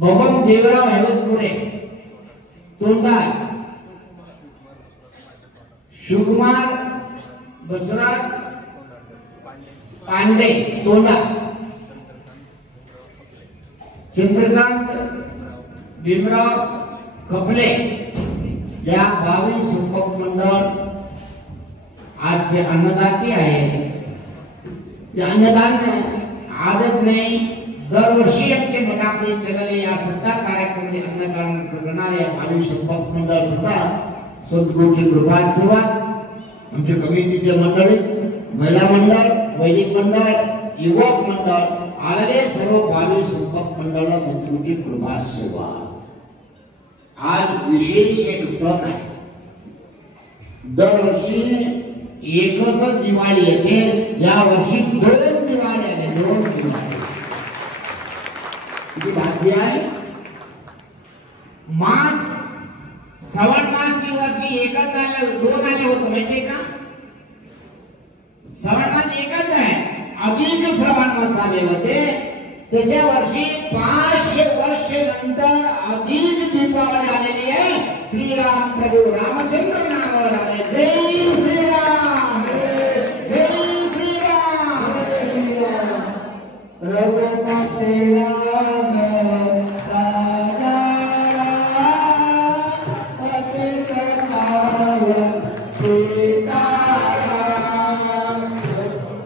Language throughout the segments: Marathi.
बबन देवराव हेवतपुरे तोंडाल, शिवकुमार बसवराज पांडे तोंडा, चंद्रकांत भीमराव कपले या 22 संपर्क मंडळ आज जे अन्नदाते आहे, या अन्नदान आजच नाही दरवर्षी आमच्या मठामध्ये चालले या सत्ता कार्यक्रमामध्ये अन्नदान करणारे 22 संपर्क मंडळ सुद्धा सद्गुरूची कृपा सेवा आमच्या कमिटीचे मंडळी, महिला मंडळ, वैदिक मंडळ, युवक मंडळ आलेले सर्व 22 संपर्क मंडळाला सद्गुरूची कृपा सेवा। आज विशेष एक सण आहे, दरवर्षी एकच दिवाळी येते, या वर्षी 2 दिवाळी आले, 2 दिवाळी। किती भाग्य आहे। मास श्रावण मास ही वर्षी एकच आले, 2 आले होते माहितीये का? श्रावण मास एकच आहे, अधिक श्रावण मास आले होते, त्याच्या वर्षी 5 वर्ष नंतर अधिक दीपावली आलेली आहे। श्रीराम प्रभू रामचंद्र नावावर आले। जय श्रीराम, जय श्रीराम, रघुपति राम राजा पतित पावन सीताराम,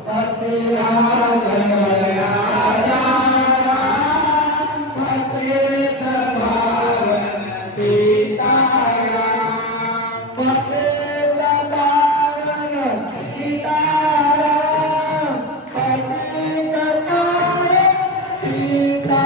पति राघव राजा पतित पावन सीताराम, पतित पावन सीताराम, पतित पावन सीताराम,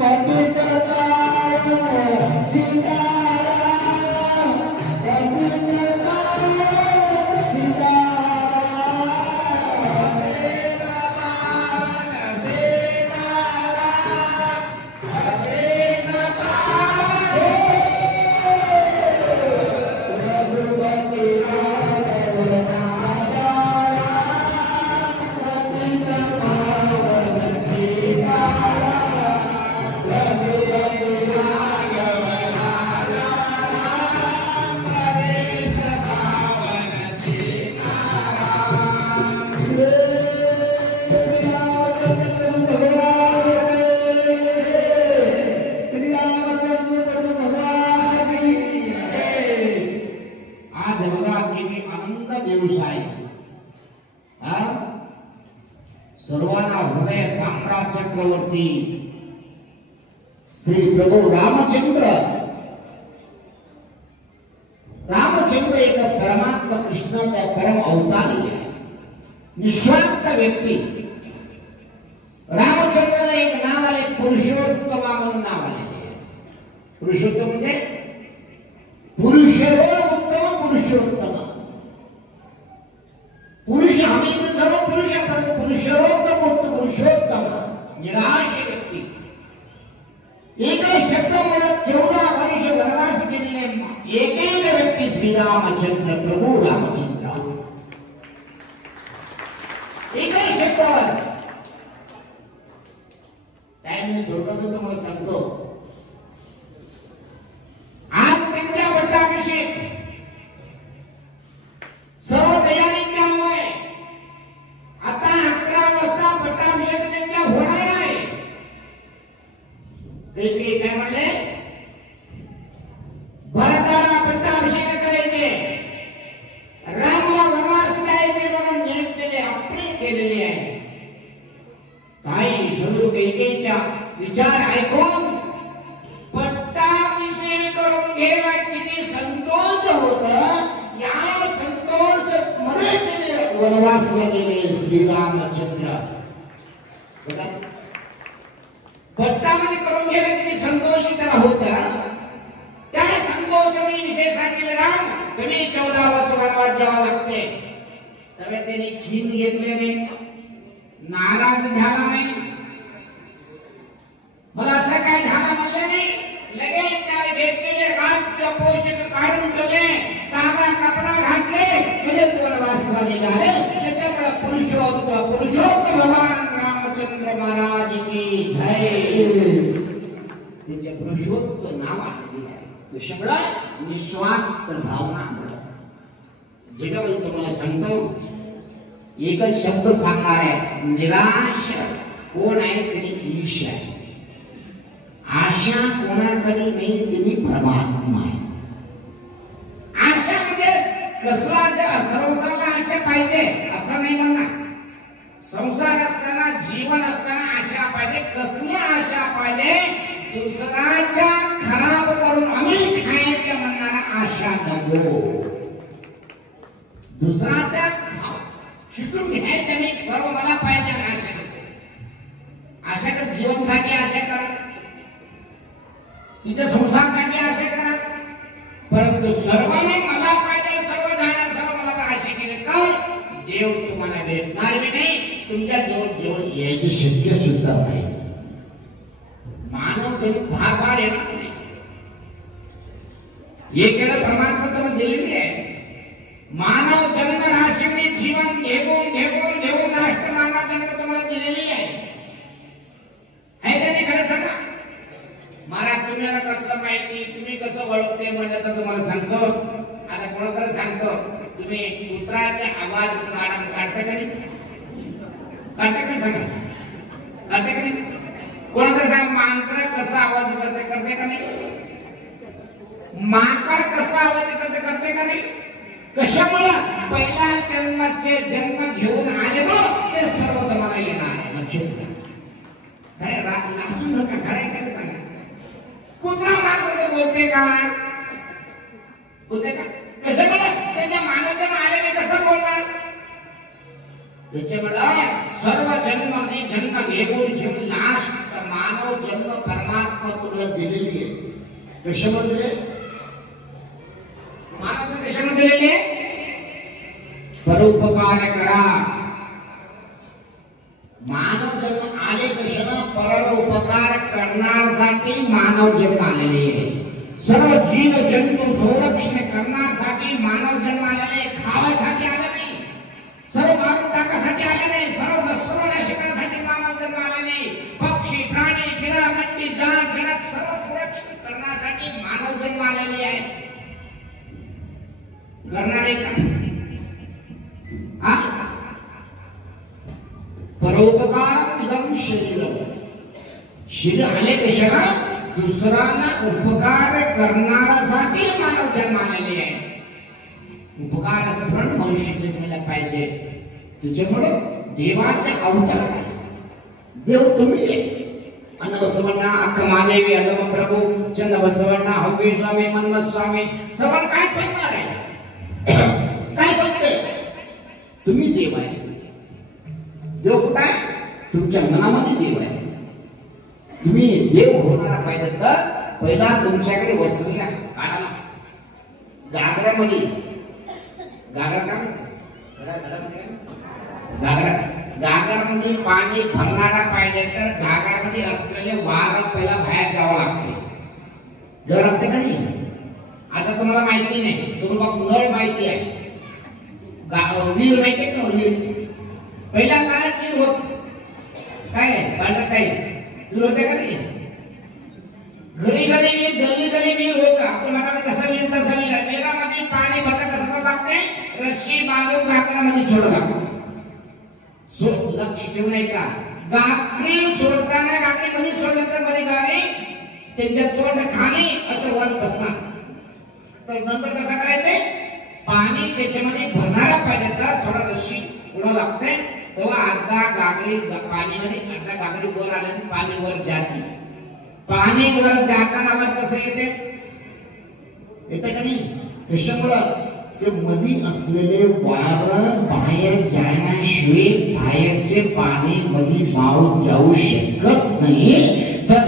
पतित पावन सीताराम, पतित पावन सीताराम। सर्वांना हृदय सम्राट चक्रवर्ती श्री प्रभु रामचंद्र एक परमात्मा कृष्णाचा परम अवतारी आहे, निस्वार्थ व्यक्ती। रामचंद्राला एक नाव आले, पुरुषोत्तमा म्हणून नाव आले। पुरुषोत्तम म्हणजे पुरुषोत्तम, पुरुषोत्तम पुरुष आम्ही सर्व पुरुष आहे, परंतु पुरुषोत्तम पुरुषोत्तम निराश व्यक्ती। एक शब्द म्हणत 14 वर्ष वनवास केलेले एकैक व्यक्ती श्रीरामचंद्र प्रभू रामचंद्र। एक शब्दावर त्यांनी थोडं तुम्हाला सांगतो। आज त्यांच्या पट्टाभिषेक सर्व तयारी चालू आहे। आता 11 वाजता पट्टाभिषेक त्यांच्या होणार आहे। ते काय म्हणले, भरताला पट्टाभिषेक करायचे, रामला वनवास जायचे म्हणून नियुक्ती आपली केलेली आहे। ताई शत्रू कैकेयीचा विचार ऐकून पट्टाभिषेक करून घ्यायला किती संतोष होत। या संतोष मध्ये वनवासला गेले श्रीरामचंद्र। भट्टामध्ये करून गेले तरी संतोष त्याला होता. त्या संतोषाने विषय सांगितले राम तुम्ही 14 वर्ष वनवास जावं लागते. तेव्हा त्यांनी खीन घेतले नाही, नाराज झाला नाही, मला असं काय झालं म्हणले नाही. लगेच त्याने घेतलेले राज्य पोषक काढून ठेवले, साधा कपडा घातले, लगेच वनवासाला निघाले. त्याच्यामुळे पुरुषोत्तम भगवान रामचंद्र महाराज की जय. त्यांचे पुरुषोत्तम नाव आहे त्याच्यामुळे निस्वार्थ भावना. जगामध्ये तुम्हाला सांगतो एकच शब्द सांगणार आहे, निराश कोण आहे तरी ईश आहे. आशा कोणाकडे नाही तरी परमात्मा आहे. आशा म्हणजे कसला संसाराला आशा पाहिजे असं नाही म्हणणार. संसार असताना जीवन असताना आशा पाहिजे. कसली आशा पाहिजे? दुसऱ्याच्या खराब करून आम्ही खायच्या म्हणणारा आशा नको. दुसऱ्याच्या शिकून घ्यायच्या नाही खरं मला पाहिजे आशा नको. आशा कर जीवनसाठी आशा करा, तिथे संसारासाठी आशा करा, परंतु सर्वांना मला पाहिजे सर्व जाणार सर्व मला आशा केले काय देव तुम्हाला भेटणार बी नाही, तुमच्या जवळ जेवण यायची शक्य सुद्धा नाही. मानव जरी फार येणार नाही. एकेला परमात्मा तुम्हाला दिलेली आहे. मानव जन्म राशीने जीवन घेऊन घेऊन घेऊन लास्ट मानव जन्म तुम्हाला दिलेली आहे. त्याने खरं सांगा महाराज तुम्हाला कसं माहिती, तुम्ही कसं ओळखते म्हणजे तर तुम्हाला सांगतो. आता कोणाला सांगतो तुम्ही कुत्राचे आवाज काढता का नाही? काढता का सांगा, काढता का नाही? कोणाला सांग माणसाला कसा आवाज करते का नाही? माकड कसा आवाज करते का नाही? कशामुळे पहिला जन्माचे जन्म घेऊन आले मग ते सर्व तुम्हाला येणार. लाजून नका, खरं काय सांगा. कुत्रा माणसाचं बोलते का? बोलते का? कशामुळे त्याच्या मानवाचं आलेले कसं बोलणार? त्याच्यामुळे सर्व जन्म घेऊन लास्ट मानव जन्म परमात्मा तुला दिलेली आहे. कशामध्ये मानव कशामध्ये दिलेली आहे? परोपकार करा. मानव जन्म आले कशाला? परोपकार करण्यासाठी मानव जन्म आलेले आहे. सर्व जीव जंतु संरक्षण करण्यासाठी मानव जन्म आलेले, खावासाठी आले नाही, सर्व मारून टाकासाठी आले नाही, सर्व सर्वनाश करण्यासाठी मानव जन्म आले नाही. पक्षी प्राणी किडा गंडी झाड जगत सर्व सुरक्षित करण्यासाठी मानव जन्म आलेले आहे. करणार आहे का? परोपकार इदम शरीरम. शरीर आले कशाला? दुसऱ्याला उपकार करण्यासाठी मानव जन्म आलेले आहे. उपकार स्मरण मनुष्य जन्माला पाहिजे. त्याच्यामुळे देवाचे अवतार आहे. देव तुम्ही अन्न बसवण्णा अक्कमादेवी अदम प्रभू चंद बसवण्णा हवे स्वामी मनम स्वामी सर्व काय सांगणार आहे? काय सांगते? तुम्ही देव आहे. देव कुठे आहे? तुमच्या मनामध्ये देव आहे. तुम्ही देव होणारा पाहिजे तर पहिला तुमच्याकडे वसलेला काढा गागऱ्यामध्ये. गागरा काय गागरामध्ये पाणी भरणारा पाहिजे तर गागरामध्ये असलेले वाघ पहिला बाहेर जावं लागते. जवळ लागते का नाही? आता तुम्हाला माहिती नाही, तुम्हाला नळ माहिती आहे, वीर माहिती आहे का? वीर पहिल्या काळात वीर होत काय पांढर काही वीर होते का नाही? घरी घरी वीर, गल्ली गल्ली वीर होता. आपण म्हणाला कसा वीर तसा वीर. विरामध्ये पाणी भरता कसं करावं लागते? रस्सी बांधून गागरामध्ये सोडलं लागतं. लक्ष ठेवू नये का? गागरी सोडताना गागरीमध्ये सोडलं तर मध्ये गाडी त्यांच्या तोंड खाली असं वर बसणार. तर नंतर कसं करायचंय? पाणी त्याच्यामध्ये भरणारा पाहिजे तर थोडा रस्सी उडव लागते. तेव्हा अर्धा गागरी पाणीमध्ये अर्धा गागरी वर आल्या की पाणी वर जाते. पाणी वर जाताना आवाज कसं येते? येते का नाही? कशामुळं ते मध्ये असलेले वारं बाहेर जाण्याशिवाय बाहेरचे पाणी मध्ये वाहून जाऊ शकत नाही. तर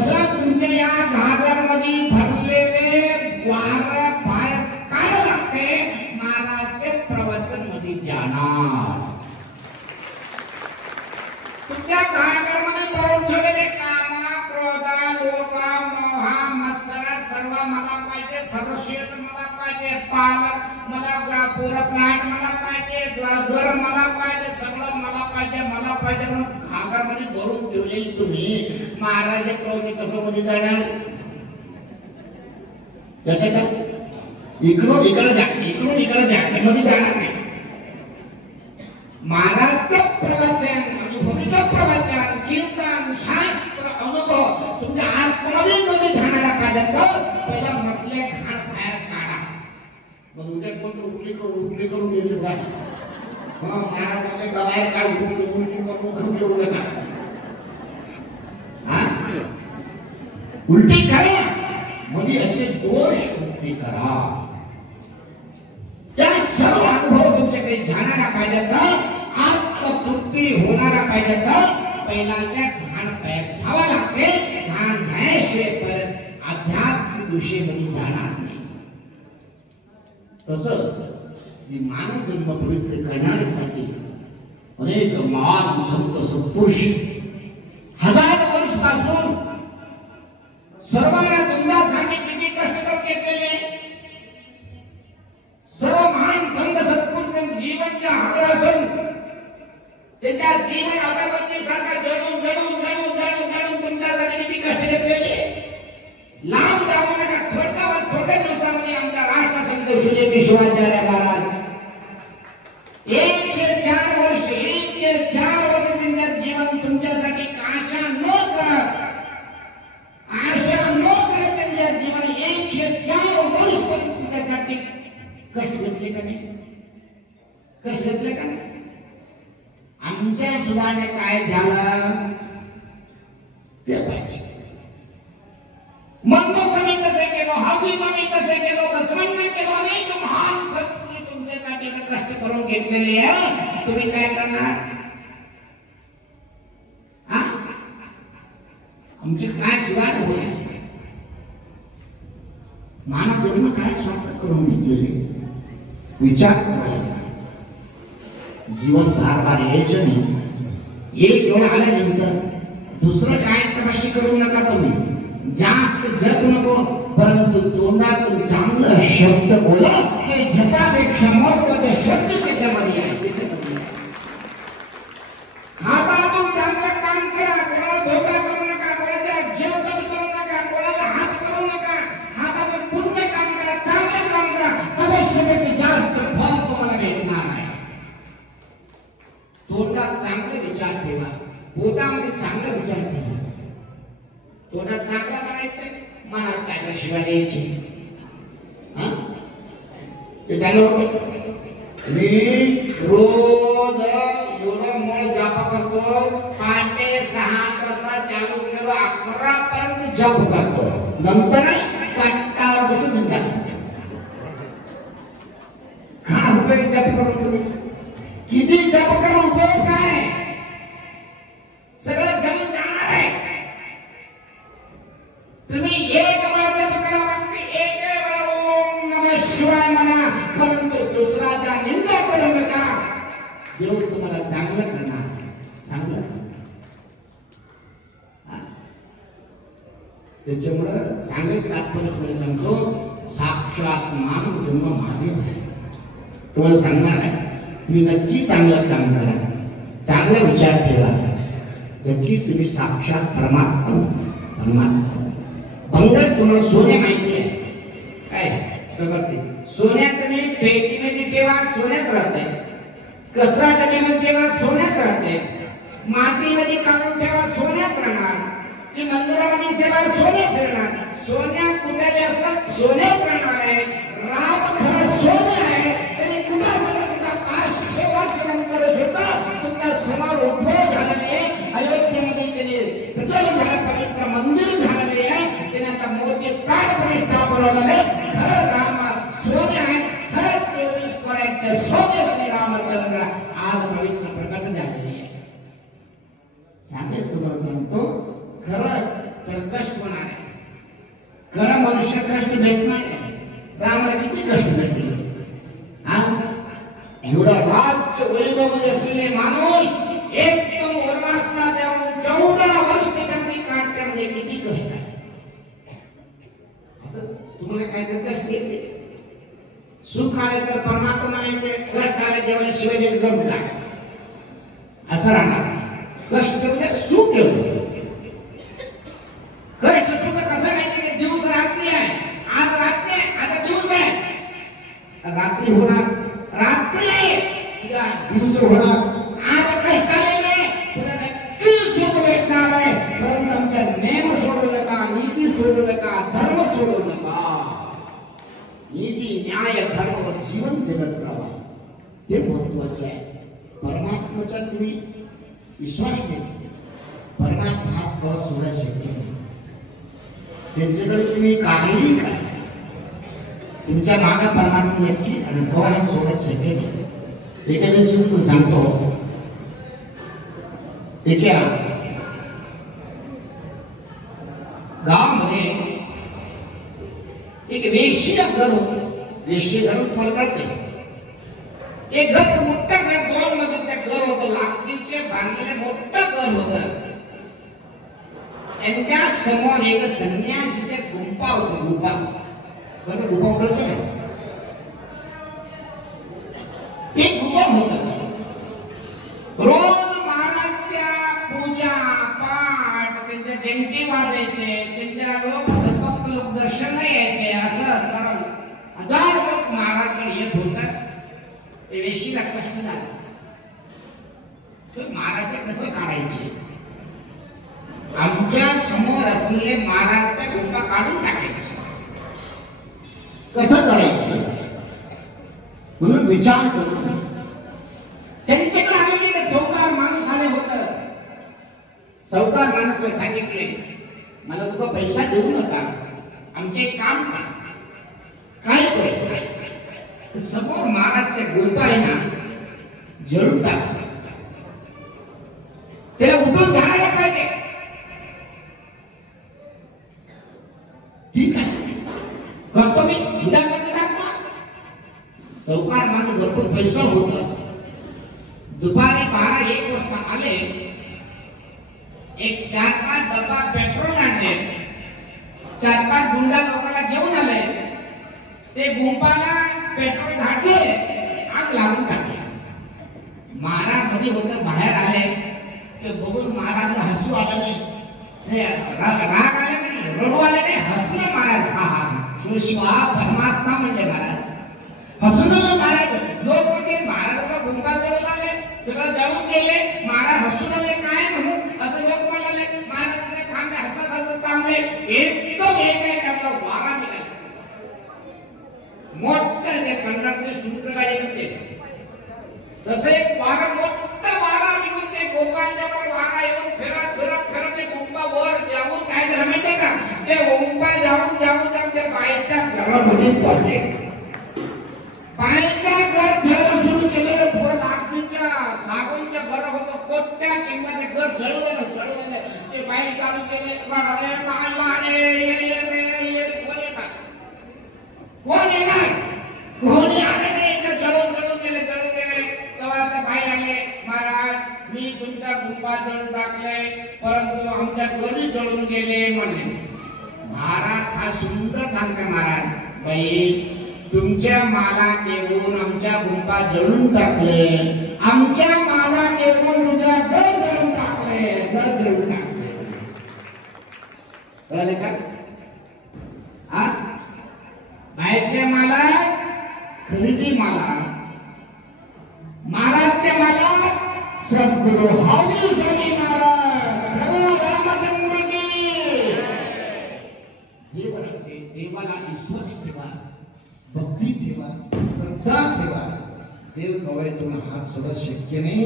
भरून ठेवलेली तुम्ही महाराज प्रवृत्ती कसं मध्ये जाणार? इकडून इकडे जा, इकडून इकडे जा, मध्ये जाणार नाही. महाराजचं प्रवचन, अनुभवीचं प्रवचन, कीर्तन, शास्त्र, अनुभव तुमच्या आतमध्ये मध्ये जाणारा पाहिजे तर पहिला म्हटले घाण बाहेर काढा. मग उद्या कोण उकली करून येते बघा. महाराज म्हटले बाहेर काढ, उलटी करून घेऊ नका. उलटी करा म्हणजे असे दोष उलटी करा. त्या सर्व अनुभव तुमच्याकडे जाणारा पाहिजे तर, आत्मतृप्ती होणारा पाहिजे तर पहिल्याच्या घाण पायात जावं लागते. घाण झाल्याशिवाय परत आध्यात्मिक विषयामध्ये जाणार नाही. तसं मानव जन्म पवित्र करण्यासाठी अनेक महान संत सत्पुरुषी हजार वर्षापासून सर्वांना तुमच्यासाठी किती कष्ट करून घेतलेले. सर्व महान संत सत्पुरुषांचे जीवनच्या आग्रहातून त्याच्या जीवन अगरबत्तीसारखा जळून जळून जळून जळून जळून तुमच्यासाठी किती कष्ट घेतलेले. लांब जाऊ नका, थोड्या दिवसामध्ये आमच्या राष्ट्रसंत श्री शिवाचार्य महाराज 104 वर्ष त्यांच्या जीवन तुमच्यासाठी आशा न करत त्यांच्या जीवन 104 वर्ष तुमच्यासाठी कष्ट घेतले का नाही? कष्ट घेतले का नाही? आमच्या सुधाने काय झालं ते पाहिजे. मन कमी कसे केलो, हवी कमी कसे केलो, बसवण्य केलो, अनेक महान सत्पुरुष तुमच्यासाठी कष्ट करून घेतलेले आहे. तुम्ही काय करणार? आमचे काय सुधारणा होईल? मानव जन्म काय स्वार्थ करून घेतलेले विचार करायचा. जीवन बार यायचं नाही. एक वेळ आल्यानंतर दुसरं काय तपस्या करू नका. तुम्ही जास्त जप नको, परंतु तोंडातून चांगलं शब्द बोला. हे जपापेक्षा महत्वाचे शब्द त्याच्यामध्ये आहे. हातातून चांगलं काम करा. कोणाला धोका करू नका, कोणाचा जीव कमी करू नका, कोणाला हात करू नका. हातातून पुण्य काम करा, चांगलं काम करा. तपस्येपेक्षा जास्त फळ तुम्हाला भेटणार आहे. तोंडात चांगले विचार ठेवा, पोटामध्ये चांगले विचार ठेवा. तोंडात चांगला करायचं, मनात काय शिवाय द्यायची. ते चांगलं होतं. मी रोज एवढं मूळ जप करतो. पहाटे 6 वाजता चालू केलो, 11 पर्यंत जप करतो. नंतर कंटाळा बसून निघालो. काय उपयोग जप करून? तुम्ही किती जप करून उपयोग काय? सगळं जळून जाणार आहे. तुम्ही एक वेळा जप करा, एक वेळा ओम नमः शिवाय म्हणा, परंतु दुसऱ्याचा निंदा करू नका. देव तुम्हाला चांगलं करणार. चांगलं त्याच्यामुळं चांगले तात्पर्य सांगतो. साक्षात मानव जन्म माझे आहे. तुम्हाला सांगणार आहे, तुम्ही नक्की चांगलं काम करा, चांगला विचार ठेवा. नक्की तुम्ही साक्षात परमात्मा. भंगार तुम्हाला सोने माहिती आहे काय? सगळं ते सोन्यात तुम्ही पेटीमध्ये ठेवा, सोन्यात राहते. कचरा डब्यामध्ये ठेवा, सोन्यात राहते. मातीमध्ये काढून ठेवा, सोन्यात राहणार. ती मंदिरामध्ये ठेवा, सोन्यात राहणार. सोन्यात कुठे असतात, सोन्यात राहणार आहे. राम खरं सोनं आहे. तरी कुठे सुद्धा 500 वर्षानंतर सुद्धा तुमच्या समोर उद्भव झालेले आहे. अयोध्येमध्ये केले पवित्र मंदिर झालेले आहे. त्याने आता मोठे प्राण प्रतिष्ठा बनवलेले. खरं राम सोने आहे. खरं 24 कॅरेटचे सोने श्री रामचंद्र आज पवित्र प्रकट झालेले आहे. सांगेल तुम्हाला सांगतो, खरं तर कष्ट होणार आहे. खरं मनुष्य कष्ट भेटणार आहे. रामाला किती कष्ट भेटले. एवढा राज्य वैभव असलेले माणूस एकदम वनवासला जाऊन 14 वर्ष त्यासाठी काढण्यामध्ये किती कष्ट आहे. असं तुम्हाला काहीतरी कष्ट येते. सुख आले तर परमात्मा म्हणायचे, कष्ट आले जेव्हा शिवाजी गरज काय असं राहणार. कष्ट म्हणजे सुख न्याय धर्म व जीवन जगत राहावा ते महत्वाचे आहे. परमात्म्याचा तुम्ही विश्वास ठेवा. परमात्मा हात कवा सोडा शक्य नाही. त्यांच्याकडे तुम्ही काहीही करा, तुमच्या मागे परमात्मा नक्की आणि कवा हे सोडत शक्य नाही. एका दिवशी मी सांगतो, एका गावामध्ये एक वेश्या घर होतं. वेश्या घर तुम्हाला कळते. एक घर मोठं घर, 2 मजल्याचं घर होतं, लाकडीचे बांधलेले मोठं घर होतं. त्यांच्या समोर एक संन्यासीचे गुंफा होतं. गुंफा म्हणजे गुंफा कळतं का? ते गुंफा होतं. रोज महाराजच्या पूजा पाठ, त्यांच्या जयंती वाजायचे, त्यांच्या लोक सद्भक्त लोक दर्शन यायचे. असं कारण 1000 लोक महाराजकडे येत होतात. ते वेशीला प्रश्न झाला, तर महाराज कसं काढायचे? आमच्या समोर असलेले महाराजचा गुंफा काढून टाकायचे, कसं करायचं म्हणून विचार करून त्यांच्याकडे आलेले सावकार माणूस आले होतं. सावकार माणसाला सांगितले, मला तुका पैसा देऊ नका, आमचे काम करा. काय करायचं? समोर महाराजचे गुंफा आहे ना, जळून टाक, त्याला उठून जायला पाहिजे. ठीक आहे, करतो मी. उद्या टाकता. सावकार माणूस भरपूर पैसा होता. दुपारी 12-1 वाजता आले. एक 4-5 डब्बा पेट्रोल आणले. 4-5 गुंडा लोकांना घेऊन आले. ते गुंपाला पेट्रोल घातले, आग लागून टाकली. महाराज मध्ये होतं, बाहेर आले. ते बघून महाराजला हसू आलं नाही, राग आले नाही, रडू आले नाही, हसले महाराज. हा हा शिवशिवा परमात्मा म्हणले महाराज. हसून महाराज. लोक म्हणते महाराजांना गुंफा जळून आले, सगळं जळून गेले. महाराज हसून आले काय म्हणून असं लोक म्हणाले. महाराज थांबले, हसत हसत थांबले. एकदम एका टाइमला वारा निघाला. मोठं ते कन्नडचे सूत्र गाडी होते, तसं एक वारा, मोठा वारा निघून ते गोपाळच्या वर वारा येऊन फिरत फिरत फिरत ते गुंफा वर जाऊन काय झालं माहितीये का? ते गुंफा जाऊन जाऊन जाऊन त्या बाईच्या घरामध्ये पडले. बाईच्या घर जळायला सुरू केलं. पुढे लाकडीच्या सागोनच्या घर होतं, कोट्या किंमतीचे घर जळवलं जळवलं. ते बाई चालू केले, रडाले, मारले, कोण येणार? कोणी आले नाही. ते जळून जळून गेले, जळून गेले. तेव्हा त्या बाई आले, महाराज मी तुमचा गुंफा जळून टाकले, परंतु आमच्या घरी जळून गेले म्हणले. महाराज हा सुंदर सांगता, महाराज बाई तुमच्या माला घेऊन आमच्या गुंफा जळून टाकले, आमच्या माला घेऊन तुझ्या घर जळून टाकले, घर जळून टाकले. कळले का? हा बाहेरचे माला खरेदी माला, महाराजचे माला सद्गुरु हरी स्वामी महाराज प्रभू रामचंद्र की. देवाला विश्वास ठेवा, भक्ती ठेवा, श्रद्धा ठेवा. देव कवय तुम्हाला हात सोडत शक्य नाही.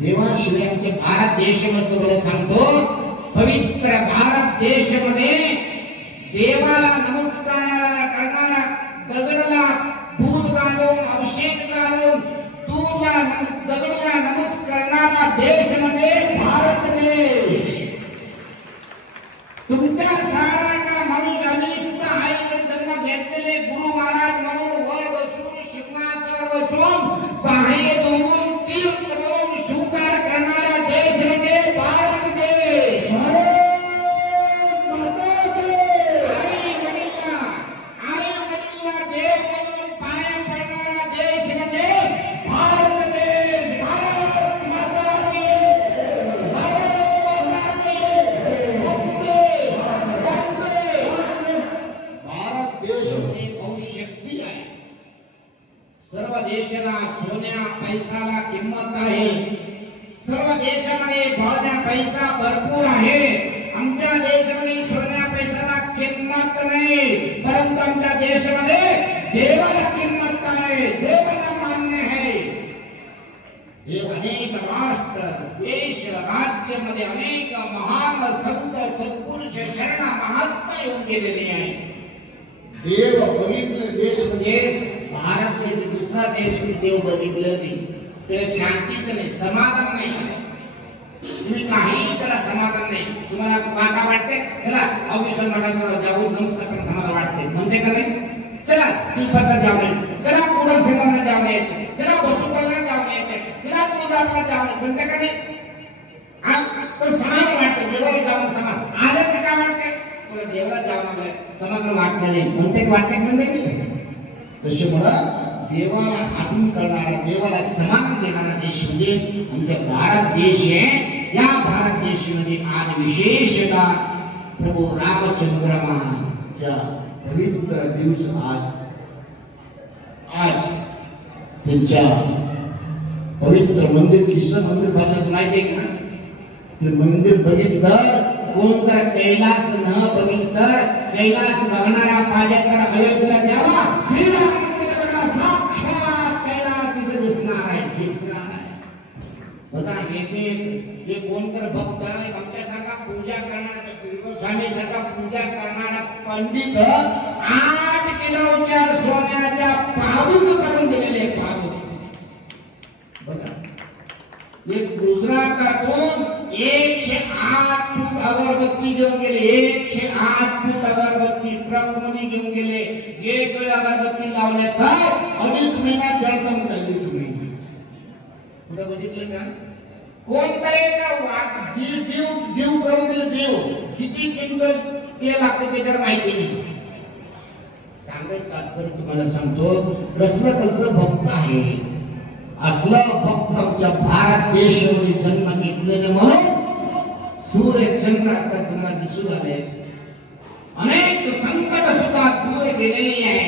देवाशिवाय आमचे भारत देशामध्ये तुम्हाला सांगतो, पवित्र भारत देशामध्ये देवाला नमस्कार करणारा, दगडाला दूध घालून अभिषेक घालून दगडाला नमस्कार करणारा देश म्हणजे भारत देश. तुमच्या सारा का माणूस आम्ही सुद्धा आईकडे जन्म घेतलेले गुरु महाराज म्हणून वर बसून शिकण्यावर बसून बाहेर बघून तीर्थ करून स्वीकार करणारा देश म्हणजे भारत देश. सर्व देशाला सोन्या पैसाला किंमत आहे. सर्व देशामध्ये भावना पैसा भरपूर आहे. आमच्या देशामध्ये सोन्या पैशाला किंमत नाही, परंतु आमच्या देशामध्ये देवाला किंमत केलेली आहे. देव बघितलं देश म्हणजे भारत देश, दुसरा देश देव बघितलं नाही. त्याला शांतीच नाही, समाधान नाही. तुम्ही काही त्याला समाधान नाही. तुम्हाला काका वाटते चला अवश्य मठात जाऊन नमस्कार करून समाधान वाटते म्हणते का नाही? चला तिरुपतीला जाऊन यायचे, चला कुडल संगमला जाऊन यायचे, चला वसुंधराला जाऊन यायचे, चला तुळजापूरला जाऊन म्हणते का नाही? तर समाधान वाटतं. देवाला जाऊन समाधान आलं तर काय वाटते? तुला देवाला जाऊन आलं समाधान वाटलं नाही म्हणते, वाटते म्हणते नाही. त्याच्यामुळं देवाला आठवण करणारा, देवाला समाधान देणारा देश म्हणजे आमचा भारत देश आहे. या भारत देशामध्ये आज विशेषतः प्रभू रामचंद्राच्या पवित्र दिवस आज त्यांच्या पवित्र मंदिर, कृष्ण मंदिर बांधलं माहिती आहे का? ते मंदिर बघितलं कोण तर कैलास न बघितलं तर कैलास बघणारा पाहिजे तर अयोध्येला जावा. श्रीराम मंदिराला साक्षात कैलास तिथे दिसणार आहे, दिसणार आहे. बघा हे कोण तर भक्त आमच्यासारखा पूजा करणारा, स्वामी सारखा पूजा करणारा पंडित 8 किलोच्या सोन्याच्या पादुक करून दिलेले पादुक. बघा एक गुजरातातून 108 फूट अगरबत्ती घेऊन गेले, 108 फूट अगरबत्ती ट्रक मध्ये घेऊन गेले. एक वेळ अगरबत्ती लावल्या तर 2.5 महिना जळतं म्हणतात. 2.5 महिने कुठं बघितलं का? कोणतरी देव करून दिलं. देव किती क्विंटल तेल लागतं त्याच्यावर माहिती नाही. सांगायचं तात्पर्य तुम्हाला सांगतो, कसलं भक्त आहे. असलं भक्त आमच्या भारत देशामध्ये जन्म घेतलेले म्हणून सूर्य चंद्र आता तुम्हाला दिसून आले. अनेक संकट सुद्धा दूर गेलेली आहे.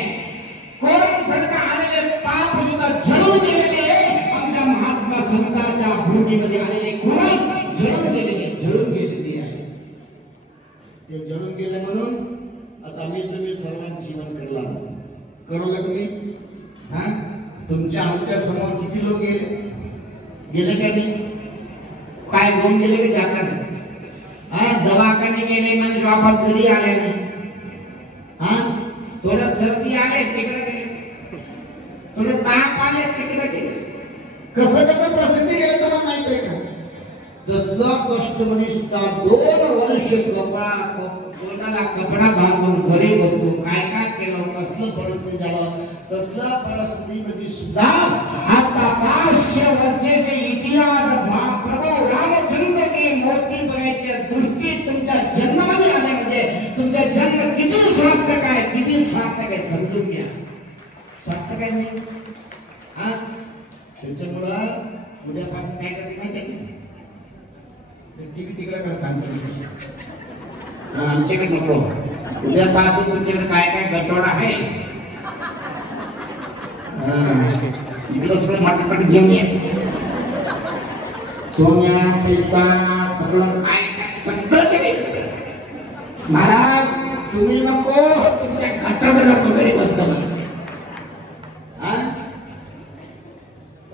कोरोना सारखा आलेले पाप सुद्धा जळून गेलेले आहे. आमच्या महात्मा संतांच्या भूमीमध्ये आलेले कोण जळून गेलेली आहे. ते जळून गेले म्हणून आता मी तुम्ही सर्वांचं जीवन करला तुम्ही. हा तुमच्या आमच्या समोर किती लोक गेले का नाही? काय घेऊन गेले की जाता नाही. हा दवाखाने गेले म्हणजे आपण घरी आले नाही. हा थोडं सर्दी आले तिकडे गेले, थोडे ताप आले तिकडे गेले. कसं प्रसिद्धी गेले तुम्हाला माहित आहे का? तसलं कष्ट मध्ये सुद्धा 2 वर्ष कोणाला कपडा बांधून घरी बसलो, काय केलं, कसलं परिस्थिती झालं. तसल्या परिस्थितीमध्ये सुद्धा आता 500 वर्षाचे इतिहास प्रभू रामचंद्र की मूर्ती बघायच्या दृष्टी तुमच्या जन्मामध्ये आले म्हणजे तुमचा जन्म किती सार्थक आहे समजून घ्या. सार्थक आहे नाही. हा त्याच्यामुळं उद्यापासून काय करते माहिती आहे? तिकडे काय सांगतो आमच्याकडे नको. उद्यापासून तुमच्याकडे काय गटोडा आहे इकडे सगळं मार्केट घेऊन ये. सोन्या पैसा सगळं काय सगळं महाराज तुम्ही नको, तुमच्या गटावर नको घरी बसतो.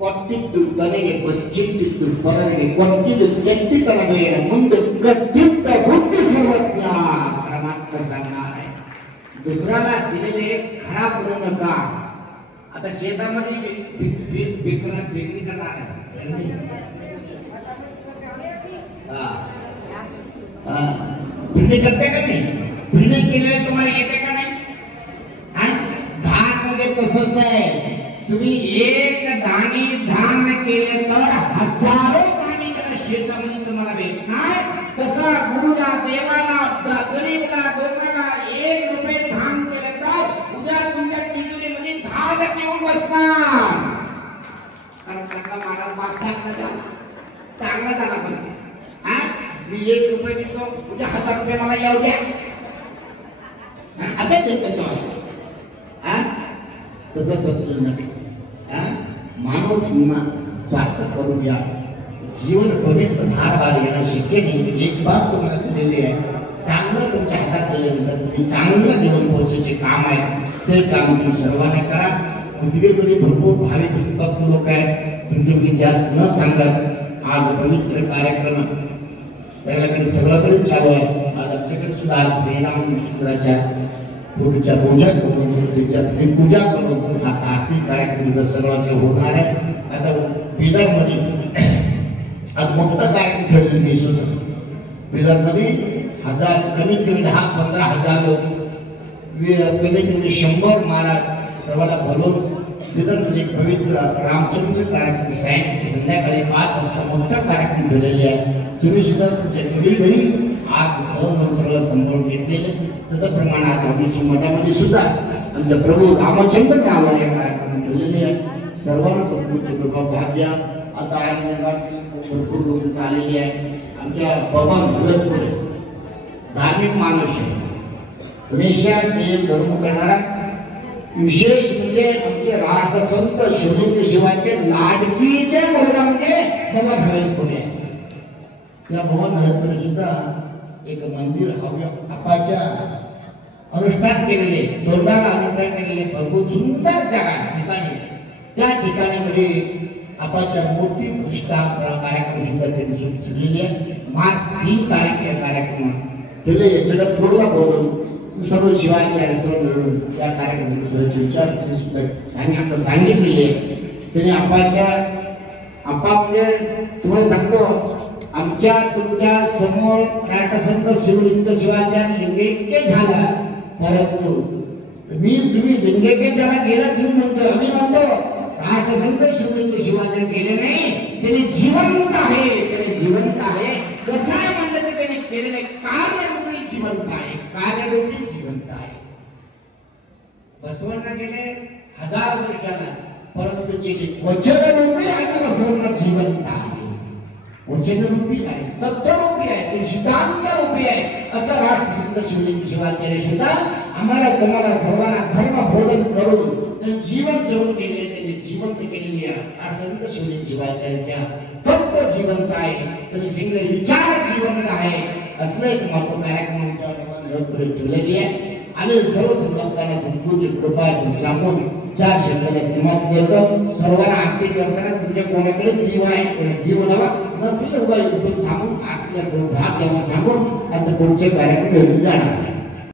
ಕೊಟ್ಟಿದ್ದು ತಲೆಗೆ ಬಚ್ಚಿಟ್ಟಿದ್ದು ಪರರಿಗೆ ಕೊಟ್ಟಿದ್ದು ಕೆಟ್ಟಿ ತರಬೇಡ ಮುಂದೆ ಕಟ್ಟಿಟ್ಟ ಬುದ್ಧಿ सर्वज्ञ परमात्मा सांगणार आहे. दुसऱ्याला दिलेले खराब करू नका. आता शेतामध्ये पेरणी करणार आहे. पेरणी करते का नाही? पेरणी केल्याने तुम्हाला येते का नाही? धान मध्ये तसंच आहे. तुम्ही एक दाणी धान केले तर हजारो दाणी त्याला शेतामध्ये तुम्हाला भेटणार. तसा गुरुला, देवाला, गरीबला, लोकांना 1 रुपये धान केले तर उद्या तुमच्या तिजोरीमध्ये 10 लाख येऊन बसणार. कारण त्याचा महाराज चांगला झाला पाहिजे. मी 1 रुपये देतो, उद्या 1000 रुपये मला येऊ द्या असं देतो. तसं सत्य नाही. मानव किंवा स्वार्थ करूया. जीवन पवित्र धारदार येणं शक्य नाही. एक बाब तुम्हाला दिलेली आहे. चांगलं तुमच्या हातात दिल्यानंतर तुम्ही चांगलं घेऊन पोहोचायचे काम आहे. ते काम तुम्ही सर्वांनी करा. पृथ्वीमध्ये भरपूर भाविक भक्त लोक आहेत. तुमच्यापैकी जास्त न सांगत आज पवित्र कार्यक्रम त्याच्याकडे सगळ्याकडे चालू आहे. आज आमच्याकडे सुद्धा सुद्धा श्रीरामचंद्राच्या पुढच्या पूजा करून त्याच्यात पूजा करून हा आरती कार्यक्रम सर्वांचे होणार आहे. आता बिदरमध्ये आज मोठा कार्यक्रम ठेवलेला मी सुद्धा बिदरमध्ये कमीत कमी 10-15,000 लोक, कमीत कमी 100 महाराज सर्वांना बोलवून बिदरमध्ये एक पवित्र रामचंद्र कार्यक्रम संध्याकाळी 5 वाजता मोठा कार्यक्रम ठेवलेले आहे. तुम्ही सुद्धा तुमच्या घरी आज सगळं समजून घेतलेले. त्याचप्रमाणे आज आम्ही मठामध्ये सुद्धा आमच्या प्रभू रामचंद्र नावाने कार्यक्रम ठेवलेले आहे. सर्वांना सद्गुरूची कृपा भाग्य. आता भरपूर लोक आलेले आहे. आमच्या पवन भगतपुरे धार्मिक माणूस आहे, हमेशा देव धर्म करणारा. विशेष म्हणजे आमचे राष्ट्रसंत शिवलिंग शिवाचे लाडकीचे मुलगा म्हणजे भगवान भगतपुरे. त्या भगवान भगतपुरे सुद्धा एक मंदिर हव्य आपाच्या अनुष्ठान केलेले, सोनाला अनुष्ठान केलेले भरपूर सुंदर जागा ठिकाणी. त्या ठिकाणी आपाच्या मोठी प्रतिष्ठा कार्यक्रम सुद्धा त्यांनी सुचलेली आहे. मार्च 3 तारीख या कार्यक्रम केले. याच्याकडे पूर्ण बोलून सर्व शिवाचे सर्व मिळून त्या कार्यक्रमाचे विचार केले सुद्धा सांगितलेले. त्यांनी आपा म्हणजे तुम्हाला सांगतो आमच्या तुमच्या समोर राष्ट्रसंत शिवलिंग शिवाच्या लिंगैक्य झाला, परंतु तुम्ही लिंगैक्य ज्याला गेला तुम्ही म्हणतो, आम्ही म्हणतो राष्ट्रसंत शिवलिंग शिवाचे गेले नाही, त्यांनी जिवंत आहे. त्याने जिवंत आहे कसं आहे म्हणलं तर त्यांनी केलेले कार्यरूपी जिवंत आहे, कार्यरूपी जिवंत आहे. बसवण्णा गेले 1000 वर्षाला, परंतु वचनरूपी आता बसवण्णा जिवंत आहे. वचनरूपी आहे, तत्वरूपी आहे, ते सिद्धांत रूपी आहे. असं राष्ट्रसंत शिवलिंग शिवाचार्य सुद्धा आम्हाला तुम्हाला सर्वांना धर्म बोधन करून त्यांनी जीवन जगून गेले. त्यांनी जिवंत केलेली आहे. राष्ट्रसंत शिवलिंग शिवाचार्याच्या तत्व जिवंत आहे, त्यांनी सगळे विचार जिवंत आहे. असलं एक महत्व कार्यक्रम आमच्या ठेवलेली आहे. आणि सर्व संतांना सद्गुरूची कृपा सांगून 4 शब्दाला समाप्त करतो. सर्वांना आरती करताना तुमच्या कोणाकडे जीव आहे कोणी जीव लावा, नसेल उभा थांबून आरतीला सर्व भाग द्यावा सांगून आता पुढचे कार्यक्रम जाणार.